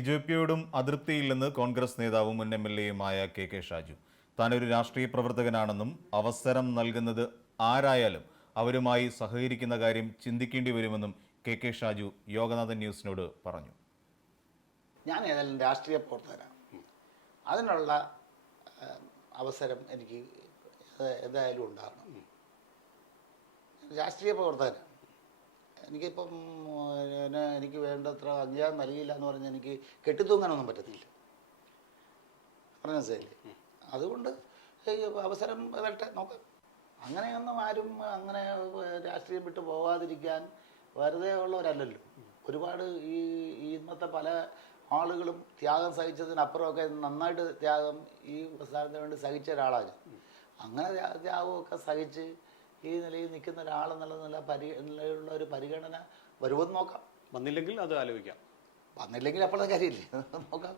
ആരോടും അതൃപ്തിയില്ലെന്ന് കോൺഗ്രസ് നേതാവും മുൻ എം എൽ എയുമായ കെ കെ ഷാജു. താനൊരു രാഷ്ട്രീയ പ്രവർത്തകനാണെന്നും അവസരം നൽകുന്നത് ആരായാലും അവരുമായി സഹകരിക്കുന്ന കാര്യം ചിന്തിക്കേണ്ടി വരുമെന്നും കെ കെ ഷാജു യോഗനാഥൻ ന്യൂസിനോട് പറഞ്ഞു. ഞാൻ ഏതായാലും രാഷ്ട്രീയ പ്രവർത്തകനാണ്. അതിനുള്ള അവസരം എനിക്ക് ഏതായാലും ഉണ്ടാകണം. രാഷ്ട്രീയ പ്രവർത്തകനാണ്. എനിക്കിപ്പം എന്നെ എനിക്ക് വേണ്ടത്ര അംഗീകാരം നൽകിയില്ല എന്ന് പറഞ്ഞാൽ എനിക്ക് കെട്ടിത്തൂങ്ങാനൊന്നും പറ്റത്തില്ല. പറഞ്ഞ മനസ്സിലായില്ലേ? അതുകൊണ്ട് അവസരം വരട്ടെ നോക്കാം. അങ്ങനെയൊന്നും ആരും അങ്ങനെ രാഷ്ട്രീയം വിട്ട് പോകാതിരിക്കാൻ വെറുതെ ഉള്ളവരല്ലല്ലോ. ഒരുപാട് ഈ ഇന്നത്തെ പല ആളുകളും ത്യാഗം സഹിച്ചതിനപ്പുറമൊക്കെ നന്നായിട്ട് ത്യാഗം ഈ പ്രസ്ഥാനത്തിന് വേണ്ടി സഹിച്ച ഒരാളാണ് അങ്ങനെ ത്യാ- ത്യാഗമൊക്കെ സഹിച്ച് ഈ നിലയിൽ നിൽക്കുന്ന ഒരാളെന്നുള്ള നില പരി നിലയിലുള്ള ഒരു പരിഗണന വരുമെന്ന് നോക്കാം. വന്നില്ലെങ്കിൽ അത് ആലോചിക്കാം. വന്നില്ലെങ്കിൽ അപ്പോഴത്തെ കാര്യമില്ലേ. നോക്കാം.